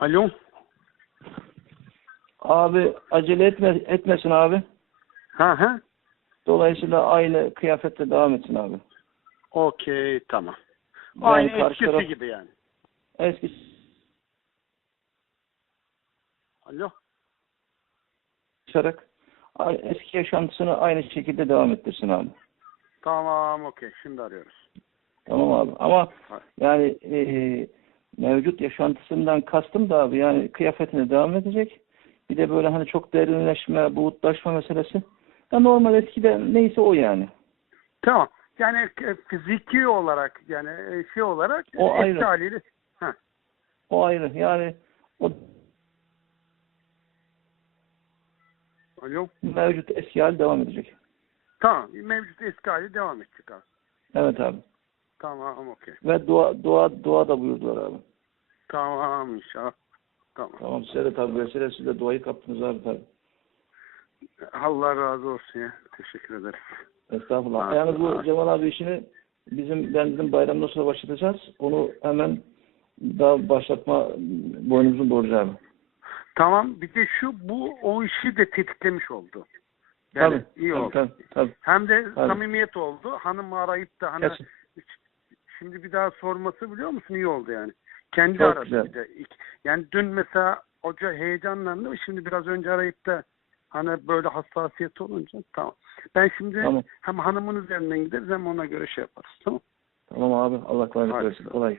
Alo. Abi acele etme, etmesin abi. Ha ha. Dolayısıyla aynı kıyafetle devam etsin abi. Okey tamam. Ben Aynı eskisi taraf- gibi yani. Eski Alo. çalışarak a- eski yaşantısını aynı şekilde devam ettirsin abi. Tamam okey. Şimdi arıyoruz. Tamam abi. Ama yani e, mevcut yaşantısından kastım da abi yani kıyafetine devam edecek. Bir de böyle hani çok derinleşme, buğutlaşma meselesi. Ya normal eskiden neyse o yani. Tamam. Yani e, fiziki olarak yani e, şey olarak O eski ayrı. haliyle ha. O ayrı. Yani o Alo. mevcut eski hali devam edecek. Tamam. Mevcut eski hali devam edecek abi. Evet abi. Tamam okey. Ve dua dua dua da buyurdular abi. Tamam inşallah. Tamam. Tamam size de tabii vesilesiyle de duayı kaptınız abi tabii. Allah razı olsun ya. Teşekkür ederiz. Estağfurullah. Ha, Yalnız bu. Cemal abi işini bizim ben dedim bayramdan sonra başlatacağız. Onu hemen daha başlatma boynumuzun borcu abi. Tamam. Bir de şu bu o işi de tetiklemiş oldu. Yani tabii, iyi tabii, oldu. Tabii, tabii. Hem de Tabii. samimiyet oldu. Hanım arayıp da hani şimdi bir daha sorması biliyor musun iyi oldu yani. Kendi Çok aradı güzel. bir de. Yani dün mesela hoca heyecanlandı. Şimdi biraz önce arayıp da hani böyle hassasiyet olunca tamam. Ben şimdi Tamam. hem hanımın üzerinden gideriz hem ona göre şey yaparız. Tamam. Tamam abi. Allah kolaylık versin. Kolay.